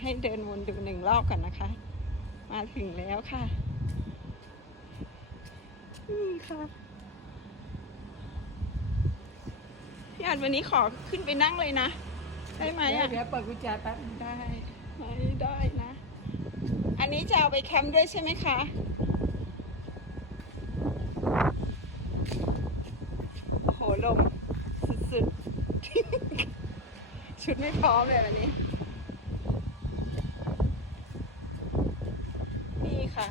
ให้เดินวนดูหนึ่งรอบก่อนนะคะ มาถึงแล้วค่ะ นี่ค่ะ พี่อันวันนี้ขอขึ้นไปนั่งเลยนะ ได้ไหมเดี๋ยวอะ เดี๋ยวเปิดกุญแจแป๊บนึงได้ไม่ได้นะ อันนี้จะเอาไปแคมป์ด้วยใช่ไหมคะโอ้โหลมสุดๆ ชุดไม่พร้อมเลยวันนี้นี่ค่ะ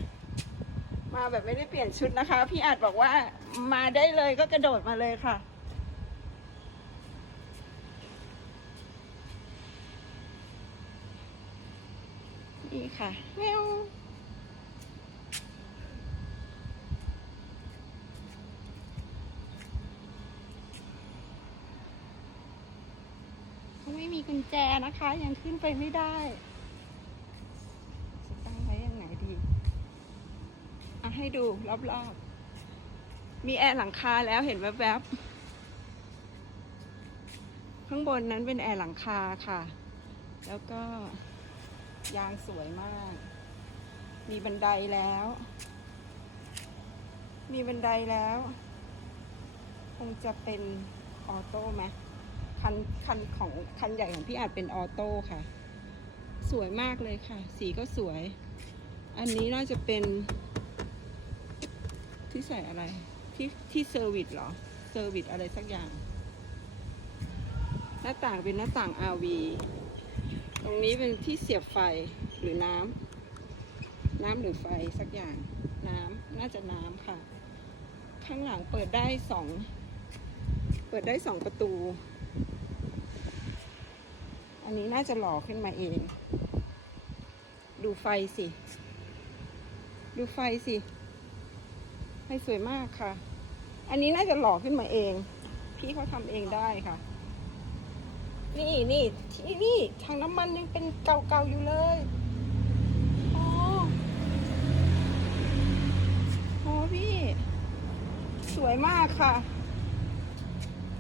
มาแบบไม่ได้เปลี่ยนชุดนะคะ พี่อาจบอกว่ามาได้เลยก็กระโดดมาเลยค่ะ นี่ค่ะแมวไม่มีกุญแจนะคะ ยังขึ้นไปไม่ได้ ให้ดูรอบๆ มีแอร์หลังคาแล้วเห็นแวบๆ ข้างบนนั้นเป็นแอร์หลังคาค่ะ แล้วก็ยางสวยมาก มีบันไดแล้ว มีบันไดแล้ว คงจะเป็นออโต้ไหมคันคันของคันใหญ่ของพี่อาจเป็นออโต้ค่ะ สวยมากเลยค่ะ สีก็สวย อันนี้น่าจะเป็น ที่ใส่อะไร ที่ที่เซอร์วิสเหรอ เซอร์วิสอะไรสักอย่าง หน้าต่างเป็นหน้าต่าง RV ตรงนี้เป็นที่เสียบไฟหรือน้ำ น้ำหรือไฟสักอย่าง น้ำน่าจะน้ำค่ะ ข้างหลังเปิดได้สองเปิดได้สองประตู อันนี้น่าจะหล่อขึ้นมาเอง ดูไฟสิ ดูไฟสิ ไฟสวยมากค่ะ อันนี้น่าจะหล่อขึ้นมาเอง พี่เขาทำเองได้ค่ะ นี่นี่ที่นี่ทางน้ำมันยังเป็นเก่าๆอยู่เลยอ๋อโอ้พี่ สวยมากค่ะ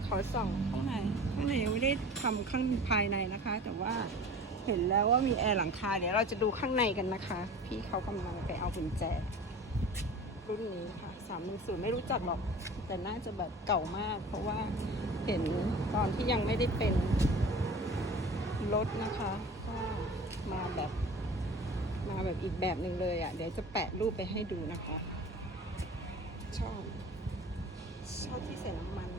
ขอส่องข้างในข้างในยังไม่ได้ทำข้างภายในนะคะ แต่ว่าเห็นแล้วว่ามีแอร์หลังคาเดี๋ยวเราจะดูข้างในกันนะคะ พี่เขากำลังไปเอากุญแจ รุ่นนี้ค่ะสามหนึ่งศูนย์ไม่รู้จักหรอก แต่น่าจะแบบเก่ามาก เพราะว่าเห็นตอนที่ยังไม่ได้เป็นรถนะคะ ก็มาแบบมาแบบอีกแบบหนึ่งเลยอะ่ะ เดี๋ยวจะแปะรูปไปให้ดูนะคะ ชอบชอบที่ใส่น้ำมัน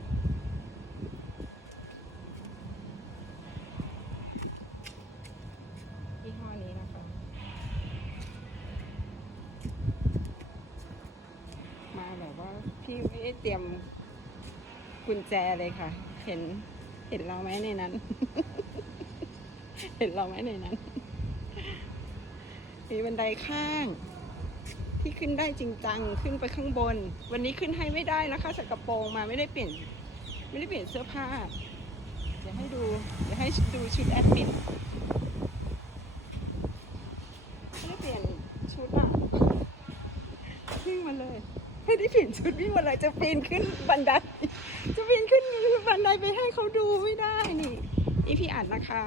ยี่ห้อนี้นะคะ มาแบบี่ไม่ได้เตรียมกุญแจเลยค่ะ เห็น เห็นเราไหมในนั้น เห็นเราไหมในนั้น มีบันไดข้าง ที่ขึ้นได้จริงจังขึ้นไปข้างบน วันนี้ขึ้นให้ไม่ได้นะคะสกระโปรงมาไม่ได้เปลี่ยน ไม่ได้เปลี่ยนเสื้อผ้าเดี๋ยวให้ดูเดี๋ยวให้ดูชุดแอดมินไม่ได้เปลี่ยนชุดอะวิ่งมาเลย ไม่ได้เปลี่ยนชุดวิ่งมาเลยจะปีนขึ้นบันได จะปีนขึ้นบันไดไปให้เขาดูไม่ได้นี่นี่พี่อัดนะคะ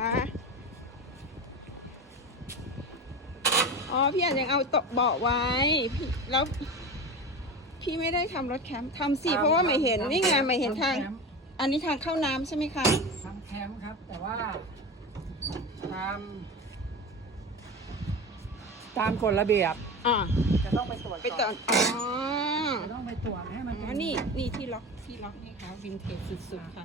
อ๋อพี่อันยังเอาตกเบาะไว้พี่แล้ว พี่ไม่ได้ทำรถแคมป์ทำสิเพราะว่าไม่เห็นนี่ไงไม่เห็นทางแคมป์อันนี้ทางเข้าน้ำใช่ไหมคะทำแคมป์ครับ แต่ว่าตาม ตามกฎระเบียบ อ่าจะต้องไปตรวจไปต่อก่อนอ๋อจะต้องไปตรวจให้มันอ๋เป็อนี่นี่ที่ล็อกที่ล็อกนี่ค่ะวินเทจสุดๆค่ะ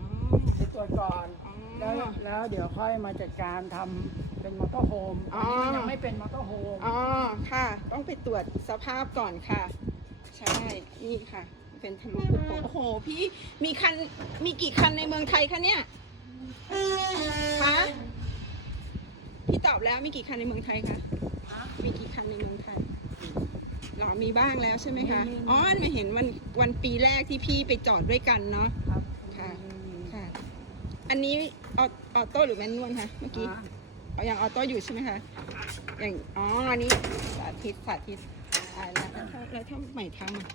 อ๋อไปตรวจก่อน อ๋อ แล้วแล้วเดี๋ยวค่อยมาจัดการทำเป็นมอเตอร์โฮมอ๋อัอนนี้มันยังไม่เป็นมอเตอร์โฮมอ๋อค่ะ ต้องไปตรวจสภาพก่อนค่ะ ใช่ นี่ค่ะ เป็นทะลุกระโปรงโอ้โห พี่มีคันมีกี่คันในเมืองไทยคะเนี่ยคะพี่ตอบแล้วมีกี่คันในเมืองไทยคะมีกี่คันในเมืองไทย หรอมีบ้างแล้วใช่ไหมคะ มีมีอ๋อไม่เห็นวันวันปีแรกที่พี่ไปจอดด้วยกันเนาะ ครับค่ะ ค่ะ อันนี้ออออโต้หรือแมนนวลคะเมื่อกี้อ่าเอาอย่างออโต้อยู่ใช่ไหมคะ อย่าง อ๋อ อันนี้สาธิตสาธิตอ่าแล้วถ้าแล้วถ้าใหม่ทำอะ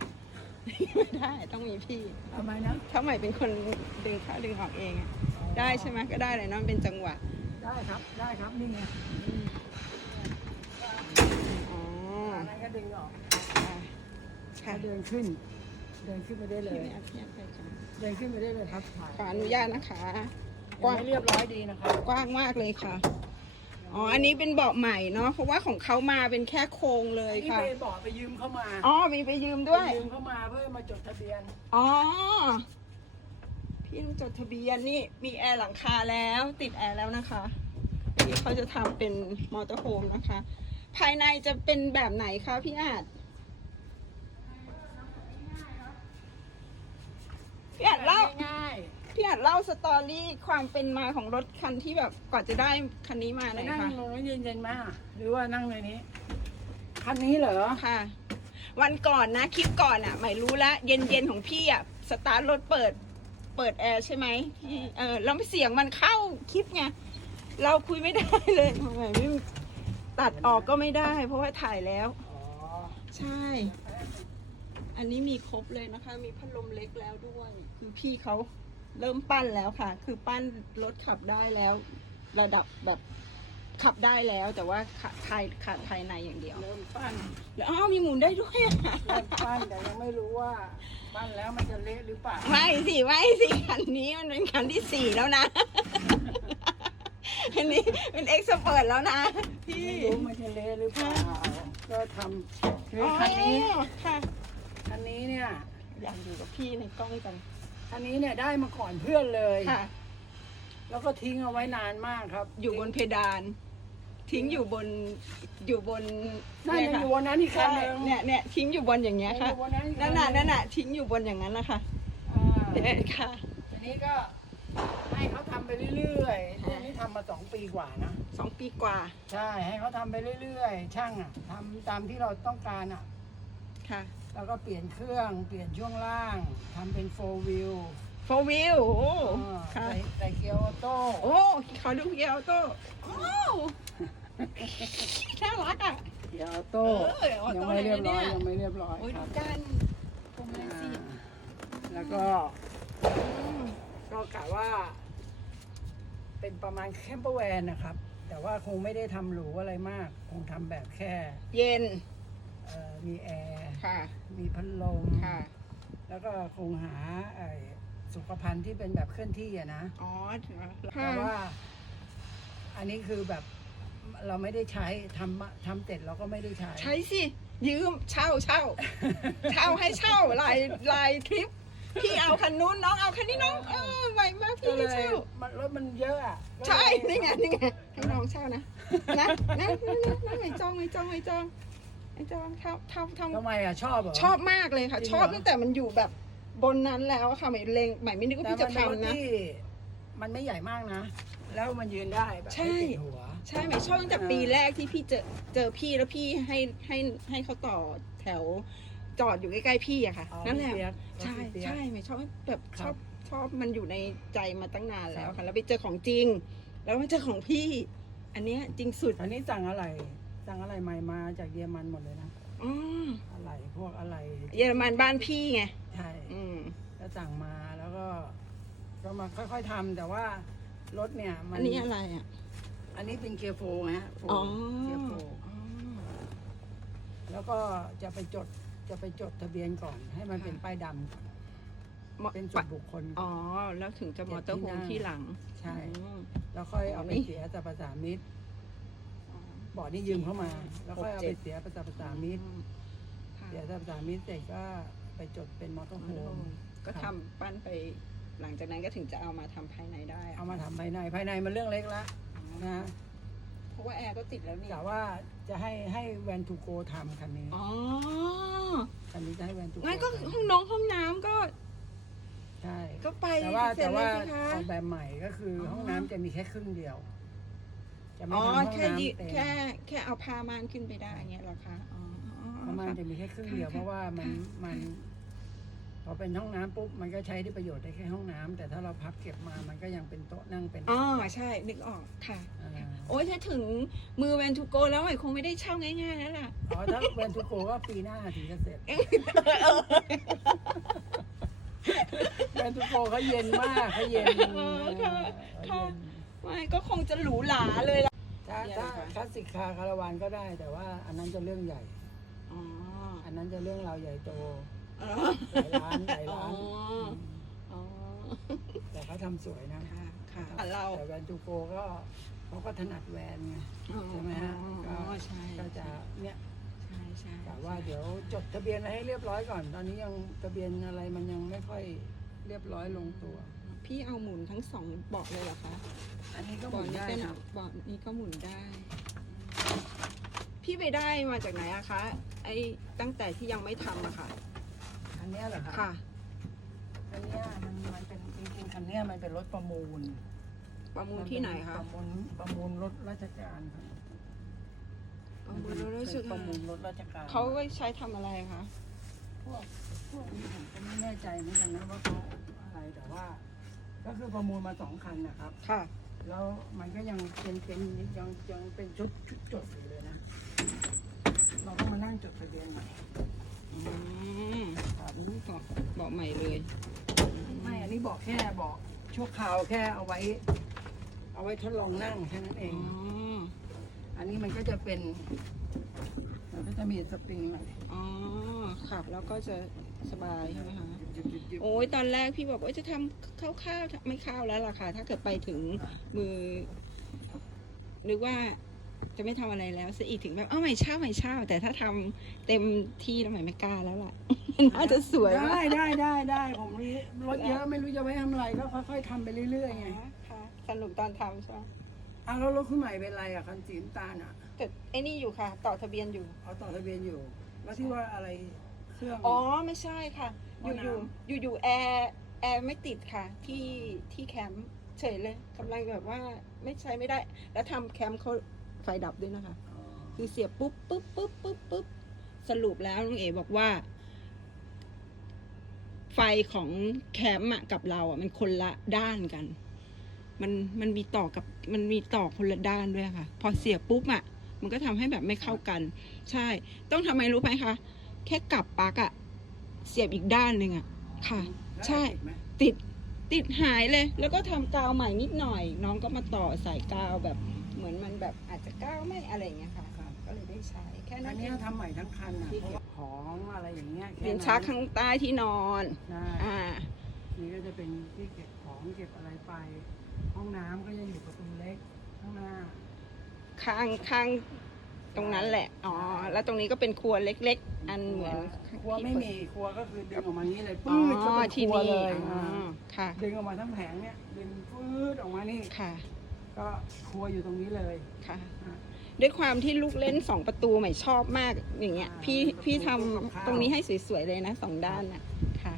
ไม่ได้ ต้องมีพี่ ทำไมนะถ้าใหม่เป็นคนดึงเข้าดึงออกเองอะได้ใช่ไหมก็ได้เลยเนาะมันเป็นจังหวะ ได้ได้ครับ ได้ครับ นี่ไงอ๋ออันนั้นก็ดึงออก ค่ะก็เดินขึ้น เดินขึ้นไปได้เลยพี่ไม่เอาพี่เอาไปจ้ะเดินขึ้นไปได้เลยครับถ่ายขออนุญาตนะคะกกว้าว้างงเรียบร้อยดีนะครับกว้างมากเลยค่ะ อ๋อ อันนี้เป็นเบาะใหม่เนาะ เพราะว่าของเขามาเป็นแค่โครงเลยนี่ค่ะ ไปบอกไปยืมเข้ามาอ๋อ มีไปยืมด้วย ไปยืมเข้ามาเพื่อมาจดทะเบียน อ๋อ พี่ต้องจดทะเบียนนี่ มีแอร์หลังคาแล้ว ติดแอร์แล้วนะคะพี่เขาจะทำเป็นมอเตอร์โฮมนะคะ ภายในจะเป็นแบบไหนคะพี่อาจ พี่อาจเล่าง่ายพี่อาจเล่าสตอรี่ความเป็นมาของรถคันที่แบบกว่อนจะได้คันนี้มาๆหไปน่อยนั่งค่ะลงแล้วเย็นๆมาหรือว่านั่งเลยนี้ คันนี้เหรอ ค่ะ วันก่อนนะคลิปก่อนอะใหม่รู้แล้วเย็นเย็นๆของพี่อะสตาร์ทรถเปิด เปิดแอร์ใช่ไหมพี่เออแล้วเสียงมันเข้าคลิปไงเราคุยไม่ได้เลยทำไมไม่ตัดออกก็ไม่ได้ เพราะว่าถ่ายแล้ว อ๋อ ใช่ อันนี้มีครบเลยนะคะ มีพัดลมเล็กแล้วด้วย คือพี่เขาเริ่มปั้นแล้วค่ะ คือปั้นรถขับได้แล้ว ระดับแบบขับได้แล้วแต่ว่าขาดภายขาดภายในอย่างเดียวเริ่มปั้นแล้วอ้าวมีหมุนได้ด้วยอะเริ่มปั้นแต่ยังไม่รู้ว่าปั้นแล้วมันจะเละหรือเปล่าไม่สิไม่สิคันนี้มันเป็นคันที่สี่แล้วนะอันนี้เป็นเอ็กซ์เปิดแล้วนะพี่ไม่รู้มันจะเละหรือเปล่าก็ทำคือคันนี้อ๋อค่ะคันนี้ เนี่ย อยากอยู่กับพี่ในกล้องจังคันนี้เนี่ยได้มาก่อนเพื่อนเลย ค่ะ แล้วก็ทิ้งเอาไว้นานมากครับอยู่บนเพดาน ทิ้งอยู่บนอยู่บนน่าจะอยู่วันนั้นอีกคันใช่หนึงเนี่ยเนี่ยทิ้งอยู่บนอย่างเงี้ยค่ะอยู่บนนั้นอีกคันั่นหน่ะงนั่นน่ะทิ้งอยู่บนอย่างนั้นนะคะอ่าเนี่ยค่ะทีนี้ก็ให้เขาทำไปเรื่อยๆรุ่นนี้ทำมาสองปีกว่านะ สองปีกว่าใช่ให้เขาทำไปเรื่อยๆ ช่างอะทำตามที่เราต้องการอะ ค่ะ แล้วก็เปลี่ยนเครื่อง เปลี่ยนช่วงล่างทำเป็นโฟวิลโฟวิวโอ้ค่ะ ใส่ใส่เกียร์ออโต้ โอ้ขอดูเกียร์ออโต้โอ้น่ารักอะ เกียร์ออโต้ เออออโต้ยังไม่เรียบร้อย เลยนะเนี่ย ยังไม่เรียบร้อยโอ้ยคดูรับกันตรงนั้นสิอ่าแล้วก็อืมก็กะว่า เป็นประมาณแคมเปอร์แวนนะครับ แต่ว่าคงไม่ได้ทำหรูอะไรมาก คงทำแบบแค่ เย็น เอ่อมีแอร์ค่ะ มีพัดลมค่ะ แล้วก็คงหาไอ้สุขภัณฑ์ที่เป็นแบบเคลื่อนที่อะนะอ๋อถึงแล้วแต่ว่า อันนี้คือแบบเราไม่ได้ใช้ทำทำเสร็จเราก็ไม่ได้ใช้ ใช้สิ ยืมเช่าเช่า เช่าให้เช่าลายลายคลิป พี่เอาคันนู้นน้องเอาคันนี้น้อง เออไวมากก็พี่เลให้ยเช่า มันรถมันเยอะอะก็เลยใช่ นี่ไง นี่ไง ให้น้องเช่านะ นะนะนะนะนะไม่จองไม่จองไม่จอง ไม่จองเท่าเท่าเท่าทำไมอะชอบเหรอ ชอบมากเลยค่ะ จริงชอบเหรอตั้งแต่มันอยู่แบบบนนั้นแล้วอะค่ะใหม่เลงใหม่ไม่นึกว่าแต่พี่มัจะนเป็นรถทำนะ ที่มันไม่ใหญ่มากนะ แล้วมันยืนได้แบบใช่ ไม่ติดหัว ใช่ใหม่ชอบตั้งแต่อ่าปีแรกที่พี่เจอเจอพี่แล้วพี่ให้ให้ให้เขาต่อแถวจอดอยู่ใกล้ๆพี่อะค่ะอ๋อนั่นแหละพี่เปี๊ยกใช่พี่เปี๊ยกใช่ใหม่ชอบแบบชครัอบบชอบมันอยู่ในใจมาตั้งนานแล้วครัค่ะ บ แล้วไปเจอของจริง แล้วมาเจอของพี่ อันเนี้ยจริงสุด อันนี้สั่งอะไร สั่งอะไรใหม่มาจากเยอรมันหมดเลยนะอ๋ออะไรพวกอะไรเยอรมันบ้านพี่ไงใช่อืมก็สั่งมาแล้วก็ ก็มาค่อยๆทำแต่ว่ารถเนี่ย มันอันนี้อะไรอะ อันนี้เป็นเกียร์โฟร์ฮะโฟร์อ๋อ เกียร์โฟร์อ๋อแล้วก็จะไปจดจะไปจดทะเบียนก่อน ให้มันค่ะเป็นป้ายดำก่อนมอเป็นส่วนบุคคล อ๋อ แล้วถึงจะมอเตอร์โฮมที่หลังใช่ อืม แล้วค่อยเอาไปนี่ เสียสรรพสามิต บอกนี่ยืมเข้ามา แล้วค่อยเอาหกเจ็ไปดเสียสรรพสามิตค่ะเสียสรรพสามิตเสร็จก็ไปจดเป็นมอเตอร์โฮมก็ครัทำบปั้นไป หลังจากนั้นก็ถึงจะเอามาทำภายในได้อะเอามาทำภายในภายในมันเรื่องเล็กละนะเพราะว่าแอร์ก็ติดแล้วนี่กะว่าจะให้ให้แวนทูโกทำคันนี้อ๋อคันนี้จะให้แวนทูโกงั้นก็ทำห้องน้องห้องน้ำก็ใช่ก็ไปแต่ว่าเสร็จแต่ว่าเลยสิคะออกแบบใหม่ก็คือออห้องน้ำจะมีแค่ครึ่งเดียว จะไม่อ๋อ ทำห้องแค่ยิน้ำเต็มแค่แค่เอาผ้าม่านขึ้นไปได้เงี้ยเหรอคะอ๋ออ๋อห้องค่ะน้ำจะมีแค่ครึ่งเดียวค่ะเพราะว่ามันค่ะมัน พอเป็นห้องน้ำปุ๊บมันก็ใช้ได้ประโยชน์ได้แค่ห้องน้ำแต่ถ้าเราพับเก็บมามันก็ยังเป็นโต๊ะนั่งเป็นอ๋อใช่นึกออกค่ะอ่าโอ้ยถ้าถึงมือแวนทูโกแล้วไอ้คงไม่ได้เช่าง่ายๆแล้วล่ะ อ๋อถ้าแวนทูโกก็ปีหน้าถึงจะเสร็จแวนทูโกเขาเย็นมากเขาเย็นเออค่ะ เขาเย็น ไม่ก็คงจะหรูหราเลยล่ะถ้าเนี่ยถ้านะคะ คลาสสิกคาร์คาราวานก็ได้ แต่ว่าอันนั้นจะเรื่องใหญ่ อ๋ออันนั้นจะเรื่องราวใหญ่โตอ๋อหลายล้านหลายล้านอ๋ออ๋อแต่เขาทำสวยนะค่ะค่ะเราแต่แวนจูโกก็เขาก็ถนัดแวนไง ใช่ไหมฮะ อ๋อก็ใช่ก็จะเนี่ยใช่ใช่แต่ว่าเดี๋ยวจดทะเบียนอะไรให้เรียบร้อยก่อน ตอนนี้ยังทะเบียนอะไรมันยังไม่ค่อยเรียบร้อยลงตัว พี่เอาหมุนทั้งสองเบาะเลยเหรอคะอันนี้ก็หเบาะมุนนี้ได้ก็ครับเบาะนี้ก็หมุนได้ พี่ไปได้มาจากไหนอะคะไอ้ตั้งแต่ที่ยังไม่ทำอะค่ะ อันเนี้ยเหรอครับค่ะ อันเนี้ยมันมันเป็นจริงๆคันเนี้ยมันเป็นรถประมูลประมูลที่ไหนคะประมูลประมูลรถราชการครับประมูลรถราชเป็นปการระมูลรถราชการเขาไว้ใช้ทำอะไรคะพวกพวกนี้ผมก็ไม่แน่ใจเหมือนกันนะว่าเขาอะไรแต่ว่า ก็คือประมูลมาสองคันนะครับ ค่ะ แล้วมันก็ยังเป็นเป็นยังยังเป็นชุดชุดจดอยู่เลยนะ เราต้องมานั่งจดทะเบียนใหม่อืมอู้เบาะเบาะใหม่เลย ไม่อันนี้บอกแค่บอกชั่วคราวแค่เอาไว้ เอาไว้ทดลองนั่งแค่นั้นเออ๋งออันนี้มันก็จะเป็นมันก็ จะมีสปริงหน่อยอ๋อขับแล้วก็จะสบายใช่ไหมคะยึบยึบยึบโอ้ยตอนแรกพี่บอกว่าจะทำข้าวๆไม่ข้าวแล้วล่ะค่ะ ถ้าเกิดไปถึงมือนึกว่าจะไม่ทำอะไรแล้วซะอีกถึงแบบเอ้าไม่เช่าไม่เช่าแต่ถ้าทำเต็มที่แล้วใหม่ไม่กล้าแล้วล่ะน่าจะสวยมาได้กได้ได้ได้ผมมีรถเยอะไม่รู้จะไว้ทำอะไรก็ค่อยๆทำไปเรื่อยๆไงค่ะสนุกตอนทำใช่ไหม อ้าวแล้วรถคุณใหม่เป็นไรอะคันสีน้ำตาลอะแต่ไอ้นี่อยู่ค่ะ ต่อทะเบียนอยู่ เอาต่อทะเบียนอยู่ แล้วที่ว่าอะไรเครื่อง อ๋อไม่ใช่ค่ะ หม้ออยู่น้ อยู่อยู่อยู่แอร์แอร์ไม่ติดค่ะ ที่ที่แคมป์เฉยเลยกำลังแบบว่าไม่ใช้ไม่ได้ แล้วทำแคมป์เขาไฟดับด้วยนะคะ อ๋อคือเสียบปุ๊บปุ๊บปุ๊บปุ๊บปุ๊บสรุปแล้วลุงเอบอกว่า ไฟของแคมป์อะกับเราอะมันคนละด้านกัน มันมันมีต่อกับมันมีต่อคนละด้านด้วยค่ะ พอเสียบปุ๊บอะมันก็ทำให้แบบไม่เข้ากัน ใช่ ต้องทำไมรู้ไหมคะ แค่กลับปลั๊กอะเสียบอีกด้านหนึ่งอะค่ะแล้วใช่ติดไหมติด ติดหายเลย แล้วก็ทำกาวใหม่นิดหน่อย น้องก็มาต่อใส่กาวแบบ เหมือนมันแบบอาจจะกาวไม่อะไรอย่างเงี้ยค่ะครับก็เลยได้ใช้ แค่อันั้นนนี้เองทำใหม่ทั้งคันอะเพราะว่าของอะไรอย่างเงี้ยแค่เปลี่ยนชักข้างใต้ที่นอนใช่อ่านี่ก็จะเป็นที่เก็บของเก็บอะไรไป ห้องน้ำก็จะอยู่ประตูเล็กข้างหน้า ข้างข้างตรงนั้นแหละ อ๋อ แล้วตรงนี้ก็เป็นครัวเล็ก ๆ อันเหมือนครัวไม่มีครัวก็คือดึงออกมาอย่างนี้เลยอ๋ปื้ดก็อเป็นคที่รัวนี่เลยอ๋อค่ะ ดึงออกมาทั้งแผงเนี่ยดึงปื้ดออกมานี่ค่ะ ก็ครัวอยู่ตรงนี้เลยค่ะอะด้วยความที่ลูกเล่นสองประตูใหม่ชอบมากอย่างเงี้ยอ่าพี่ประตูพี่ทำกับข้าวตรงนี้ให้สวยๆเลยนะสองด้านน่ะค่ะ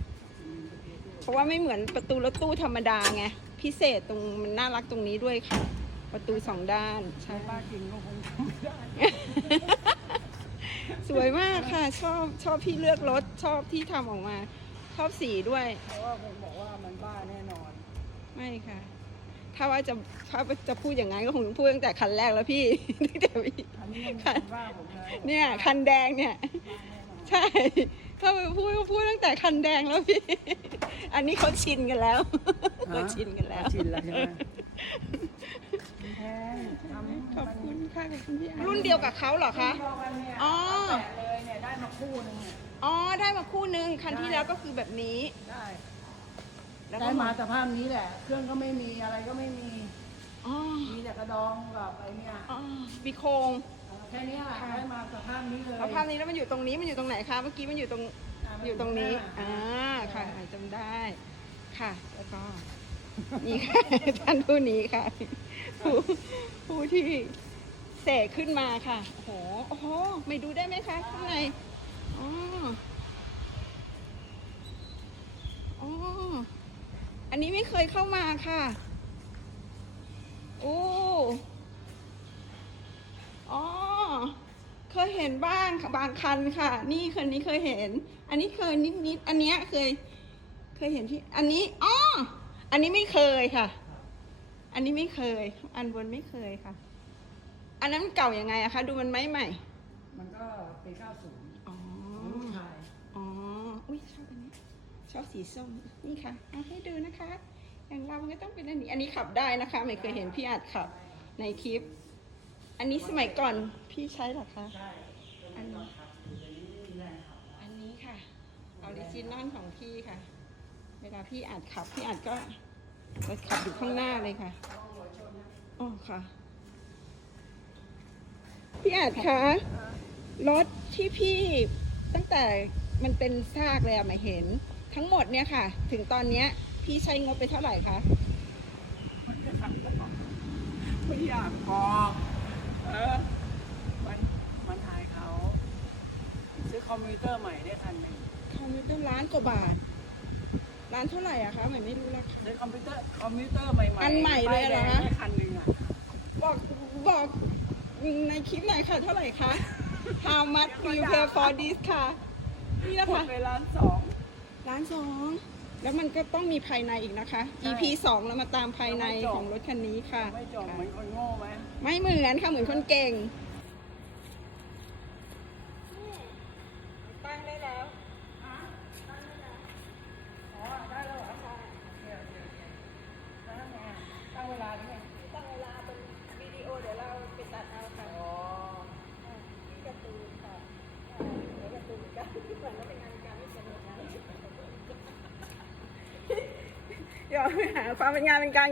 เพราะว่าไม่เหมือนประตูรถตู้ธรรมดาไง พิเศษตรงมันน่ารักตรงนี้ด้วยค่ะ ประตูสองด้านใช่ใช้บ้าจริงก็คงทำไม่ได้ สวยมากค่ะ ชอบชอบพี่เลือกรถชอบที่ทำออกมา ชอบสีด้วย เพราะว่าคงบอกว่ามันบ้าแน่นอนไม่ค่ะ ถ้าว่าจะถ้าจะพูดอย่างนั้นก็คงพูดตั้งแต่คันแรกแล้วพี่ตั้งแต่พี่อันนี้ยังเป็นบ้าผมเลยเนี่ยคันแดงเนี่ย ใช่ ถ้าไปพูดก็พูดตั้งแต่คันแดงแล้วพี่ อันนี้เขาชินกันแล้วเขาชินกันแล้วชินแล้วใช่ไหมแพงทำขอบคุณค่ะขอบคุณพี่อารุ่นเดียวกับเขาเหรอคะเดียวกันเนี่ยอ๋อแตะเลยเนี่ยได้มาคู่หนึงเนี่ยอ๋อได้มาคู่นึงคันที่แล้วก็คือแบบนี้ ได้แล้วได้ก็มาสภาพนี้แหละ เครื่องก็ไม่มีอะไรก็ไม่มีอ๋อมีแต่กระดองกับไอ้เนี่ยอ๋อมีโครงแค่เนี้ยแหละค่ะได้มาสภาพนี้เลยแล้วภาพนี้แล้วมันอยู่ตรงนี้มันอยู่ตรงไหนคะเมื่อกี้มันอยู่ตรงะมัอยู่ตรงนี้หาอ่าค่ะจำได้ค่ะ แล้วก็นี่ค่ะท่านผู้นี้ค่ะ ผู้ผู้ที่เสกขึ้นมาค่ะโอ้โหโอ้โหไม่ดูได้ไหมคะข้างในอ๋ออ๋ออันนี้ไม่เคยเข้ามาค่ะโอ้อ๋อ เคยเห็นบ้างค่ะบางคันค่ะ นี่คันนี้เคยเห็น อันนี้เคยนิดนิดๆอันเนี้ยเคย เคยเห็นที่ อันนี้อ๋ออันนี้ไม่เคยค่ะ อันนี้ไม่เคย อันบนไม่เคยค่ะ อันนั้นเก่ายังไงอะคะ ดูมันไหมใหม่ มันก็เป็น90อ๋อของลูกชายอ๋อ อุ้ยชอบอันนี้ ชอบสีส้ม นี่ค่ะเอาให้ดูนะคะออย่างเราไม่ต้องเป็นอันนี้ อันนี้ขับได้นะคะ ไม่เคยเห็นพี่อัดขับในคลิป อันนี้สมัยก่อนพี่ใช้เหรอคะ ใช่อันนี้อันนี้ค่ะออริจินอลของพี่ค่ะ เวลาพี่อัดขับ พี่อัดก็จะขับอยู่ข้างหน้าเลยค่ะอ๋อค่ะ พี่อัดคะรถที่พี่ตั้งแต่มันเป็นซากเลยอะมาเห็น ทั้งหมดเนี่ยค่ะ ถึงตอนเนี้ย พี่ใช้งบไปเท่าไหร่คะไม่อยากบอก เออ มัน มันหายเขา ซื้อคอมพิวเตอร์ใหม่ได้คันหนึ่งคอมพิวเตอร์ล้านกว่าบาทล้านเท่าไหร่อะคะหมายไม่รู้ราคา ซื้อคอมพิวเตอร์ คอมพิวเตอร์ใหม่ๆอันใหม่เลยเหรอป้าแดงได้คันหนึ่งอะ บอกบอกในคลิปหน่อยค่ะ เท่าไหร่คะ How much do you pay for this ค่ะ นี่นะหมคะดไปล้านสองล้านสอง แล้วมันก็ต้องมีภายในอีกนะคะใช่ EP สองแล้วมาตามภายในไม่จบของรถคันนี้ค่ะ ไม่จบเหมือนคนโง่ไหมไม่เหมือนค่ะเหมือนคนเก่งตั้งได้แล้ว อ๋อ ได้แล้วเหรอโอเคโอเคโอเคแล้วทำไงอะตั้งเวลาหรือไง ตั้งเวลาเป็นวิดีโอเดี๋ยวเราไปตัดเอาค่ะ อ๋อ ที่การ์ตูนค่ะอ่าเดี๋ยวการ์ตูนเหมือนกันเหมือนเราเป็นงานการไม่เป็น งานเป็นการ